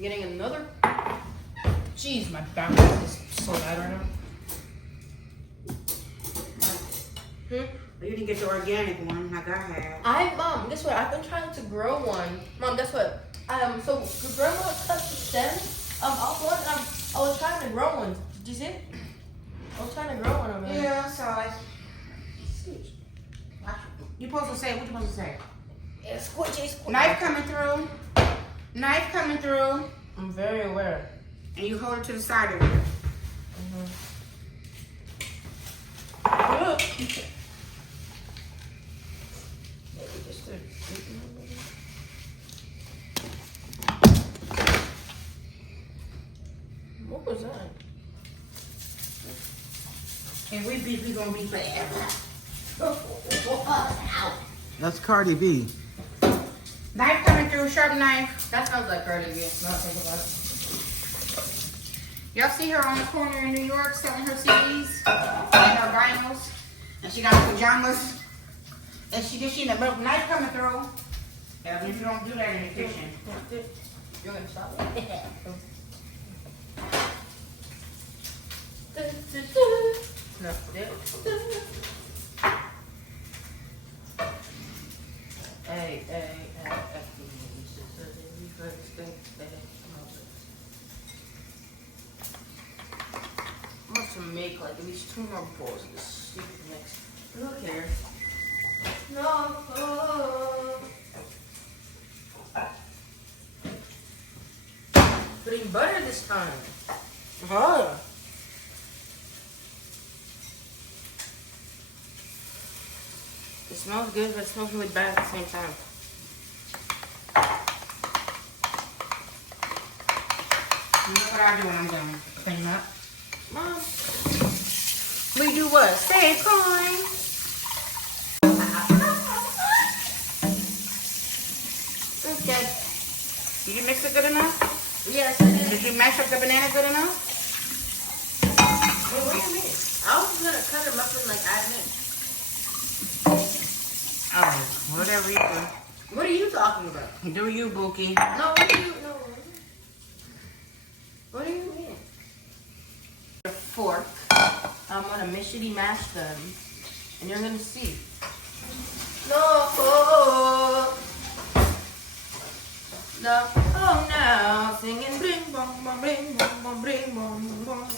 Getting another. Jeez, my back is so bad right now. You didn't get the organic one like I had. Mom, guess what? I've been trying to grow one. Mom, guess what? So grandma cut the stem off one. I was trying to grow one. Did you see it? I was trying to grow one of them. Yeah, I saw it. You supposed to say what you supposed to say? Yeah, squidgy. Knife coming through. Knife coming through. I'm very aware. And you hold it to the side of it. What was that? And we beef, we gonna be forever. That's Cardi B. Knife coming through, sharp knife. That sounds like Cardi B. Now I think about it. Y'all see her on the corner in New York selling her CDs and her vinyls. And she got her pajamas. And she in the middle, knife coming through. Yeah, if you don't do that in the kitchen. You're gonna stop it? No. Hey. I'm about to make like at least 2 more bowls of this stupid mix. Who cares? No. Putting butter this time. Oh. It smells good, but it smells really bad at the same time. You know what I do when I'm done? Clean up. Mom. We do what? Save coin. Okay. Did you mix it good enough? Yes, I did. Did you mash up the banana good enough? Wait, what do you mean? I was gonna cut them up in like 5 minutes. Alright, whatever you do. What are you talking about? Do you, Bookie? No, what do you no. What do you mean? A fork. I'm gonna mishity mash them, and you're gonna see. No. No. Oh no. Singing bring bong bong bring bong bong bring bong bong bong.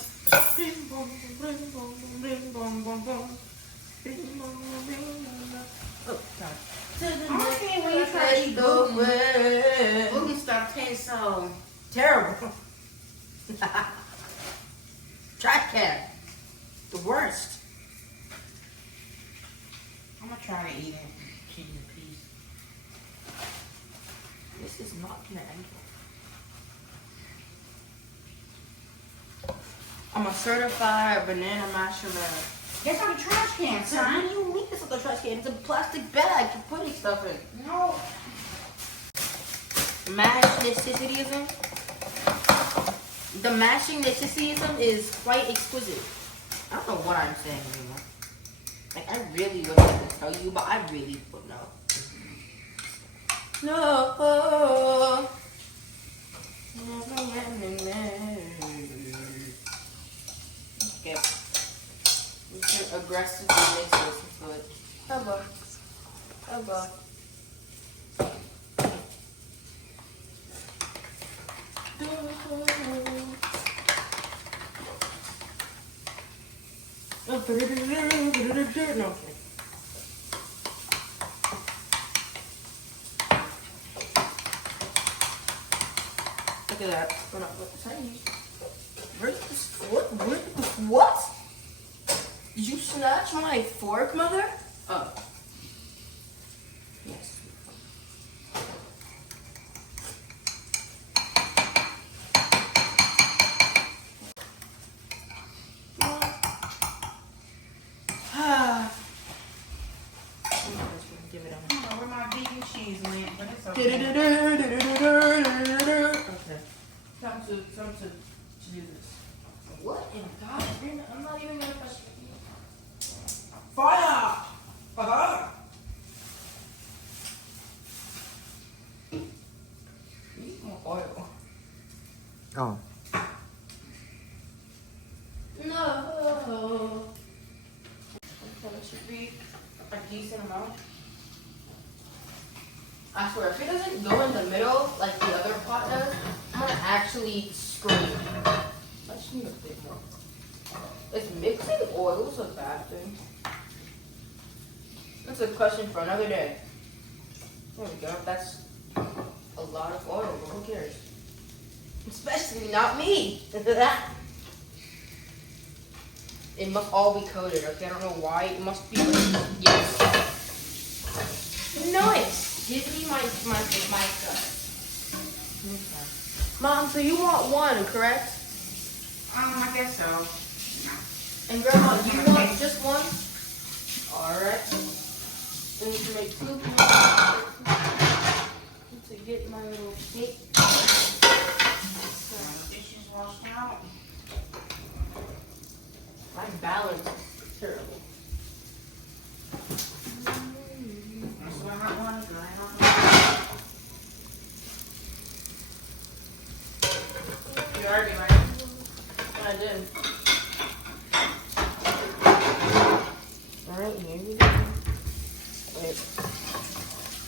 Bring bong bring bong bring bong bong bong. Bring bong bring bong. Oh, sorry. Okay, when you try to eat Boogie stuff tastes so Terrible. Trash can. The worst. I'm gonna try to eat it. Keep it a piece. This is not gonna end well. I'm a certified banana masher man. That's on the trash can, What son. do you mean it's not the trash can? It's a plastic bag for putting stuff in. No. Mash necessityism. The mashing necessityism is quite exquisite. I don't know what I'm saying anymore. Like, I really wish I could tell you, but I really don't know. No. Okay. We should aggressively mix this foot. Hubba. No, okay. Look at that. What? Did you snatch my fork, mother? Oh. Yes. Give it on. I don't know where my vegan cheese went, but it's okay. Okay. Time to do this. What in God's name? I'm not even gonna touch it. Fire! Need more oil. Oh. No. Okay, it should be a decent amount. I swear, if it doesn't go in the middle like the other pot does, I'm gonna actually scream. I just need a bit more. Is mixing oils a bad thing? That's a question for another day. There we go. That's a lot of oil, but who cares? Especially not me. It must all be coated, okay? I don't know why. It must be like, yes. Nice. Give me my stuff. Okay. Mom, so you want one, correct? I guess so. And Grandma, you want just one? Alright. I need to make 2 to get my little cake. Dishes washed out. My balance is terrible. That's what I want to do. You already right? I did. Alright, here we go. Wait.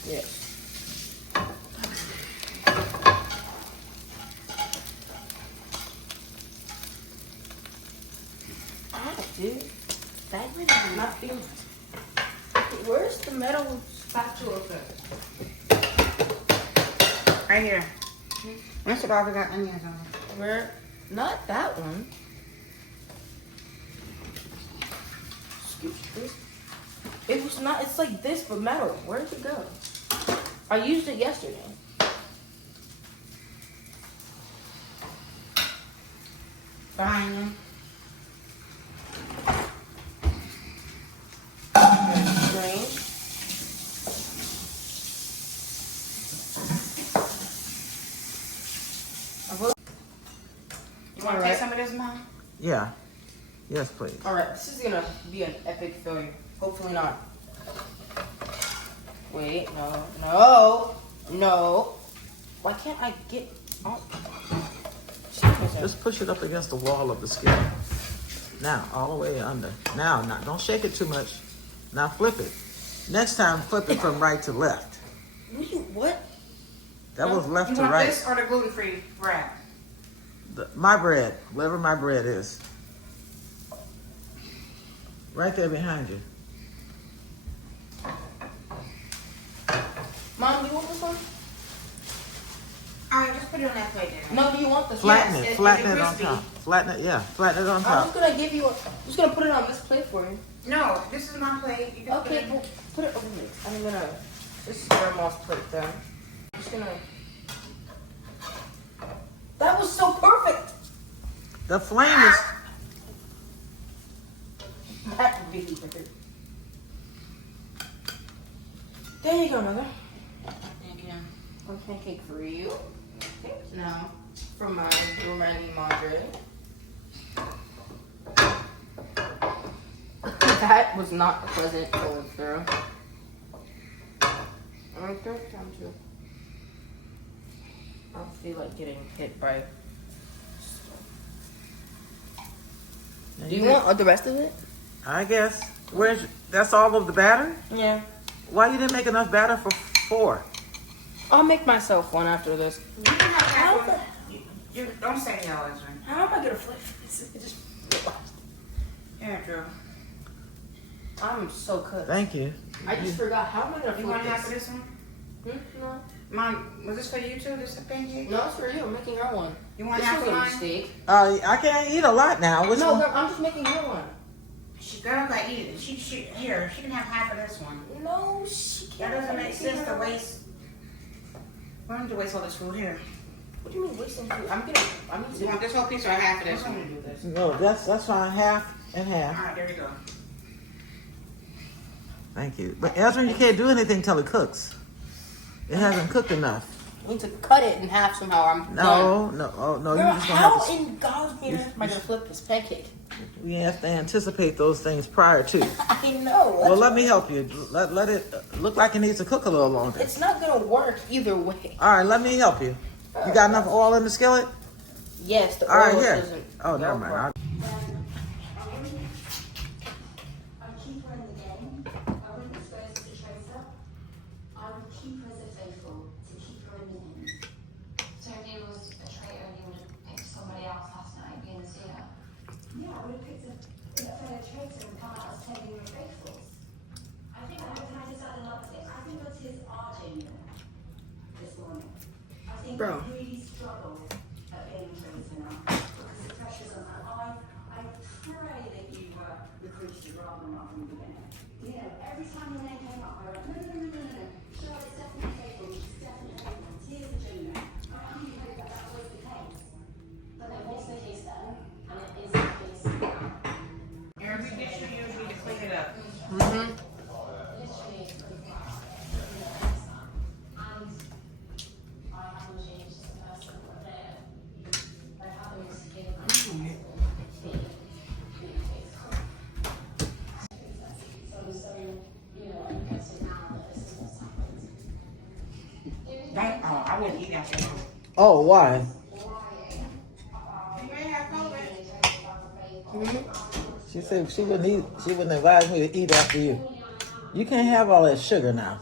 Yes. Dude, that really did not feel nice. Where's the metal spatula thing? Right here. That's about we got onions on it. Where? Not that one. Scooch this. It was not, it's like this, but metal. Where did it go? I used it yesterday. Fine. Strange. You want to taste some of this, Mom? Yeah. Yes, please. Alright, this is gonna be an epic failure. Hopefully not. Wait, no. Why can't I get on? Just push it up against the wall of the skillet. Now, all the way under. Now, don't shake it too much. Now flip it. Next time, flip it from right to left. What? That was left You to want right. this or the gluten-free bread? My bread, whatever my bread is. Right there behind you. Mom, do you want this one? All right, just put it on that plate then. No, do you want this Flatten one? it. Flatten it on crispy. top. Flatten it, yeah. Flatten it on I'm top. just gonna give you I'm just gonna put it on this plate for you. No, this is my plate. You can Okay, well, put it over here. I'm gonna, this is Grandma's plate then. I'm just gonna, that was so perfect! The flame is... That really hurt. There you go, Mother. Thank you. One pancake for you. No, for my gourmand madre. That was not a pleasant going through. I'm going to. I feel like getting hit by. Do you want the rest of it? I guess. That's all of the batter? Yeah. Why you didn't make enough batter for 4? I'll make myself one after this. You can have that one. You don't say no, Ezra. How am I gonna flip this? It just. Yeah, Drew. I'm so cooked. Thank you. I just forgot. How am I gonna flip You want this? half of this one? No. Mom, was this for you too? This a pancake? No, it's for you. I'm making her one. You want This half was of a mine? mistake. I can't eat a lot now. Which No, one? girl, I'm just making her one. Girl got eat it. She here. She can have half of this one. No, she That can't. doesn't make sense to waste. Why don't you waste all this food here? What do you mean wasting food? I'm You to. want this whole piece or half of this I'm gonna one? do this. No, that's fine. Half and All half. right, there we go. Thank you. But Ezra, you can't do anything till it cooks. It hasn't cooked enough. I need to cut it in half somehow. I'm done. No. Girl, You just gonna how have to. in God's name am I gonna flip this pancake? We have to anticipate those things prior to. I know. Well, let me help you. Let it look like it needs to cook a little longer. It's not gonna work either way. All right, let me help you. You got enough oil in the skillet? Yes, the All right, oil here. doesn't. Oh, never mind. I'm keep her in the game. I wouldn't expose her to Tracer. I would keep her as a faithful to keep her in the game. So if he was a traitor and he would have picked somebody else last night being a seer? Yeah, I would have picked a fellow traitor and come out as telling you faithfuls. I think can I just add another thing? I think that his are genuine this morning. I think Bro. he really struggled at being a traitor now because the pressure's on her. I pray that you were recruited rather than not from the beginning. You know, every time your name came up, I went, no. Charlotte's definitely faithful. She's definitely faithful. Tears are genuine. I really hope that that was the case. But then what's the case then? And it is the case now. Every dish you use, you need to clean it up. Mm-hmm. Literally, it's pretty far. And I haven't changed the person that they're, I haven't given So, you know, I'm guessing now that this is what's happened. Don't, I wouldn't eat out there. Oh, why? You may have COVID. She said she wouldn't eat. She wouldn't advise me to eat after you. You can't have all that sugar now.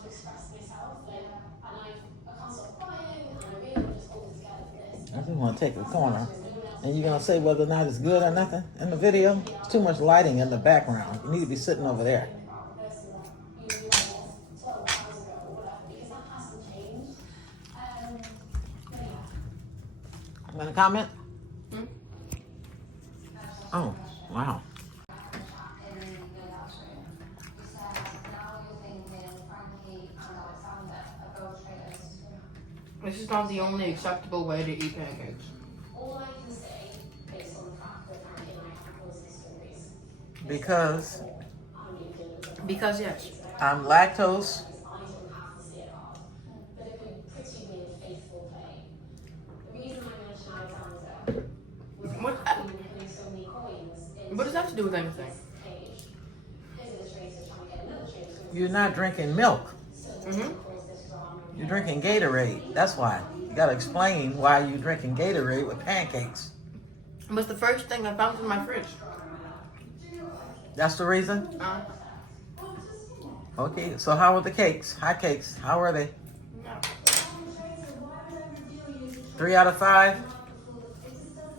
I just want to take the corner. And you're gonna say whether or not it's good or nothing in the video? It's too much lighting in the background. You need to be sitting over there. You gonna comment? Oh, wow. This is not the only acceptable way to eat pancakes. All I can say, based on the fact that Frankie and I have caused these stories, Because Because yes. I'm lactose. I don't have to see it hard. But if we pretty weird faithful play, the reason I mentioned Alexander was What- that he was putting so many coins in What does that have to do with anything? cage. Is it a traitor trying to get another traitor? You're not drinking milk. Mm-hmm. You're drinking Gatorade. That's why. You gotta explain why you're drinking Gatorade with pancakes. It was the first thing I found in my fridge. That's the reason? Okay, so how were the cakes? Hot cakes. How were they? No. 3 out of 5?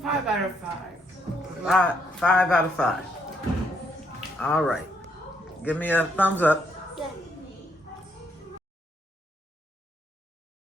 5 out of 5. 5 out of 5. All right. Give me a thumbs up.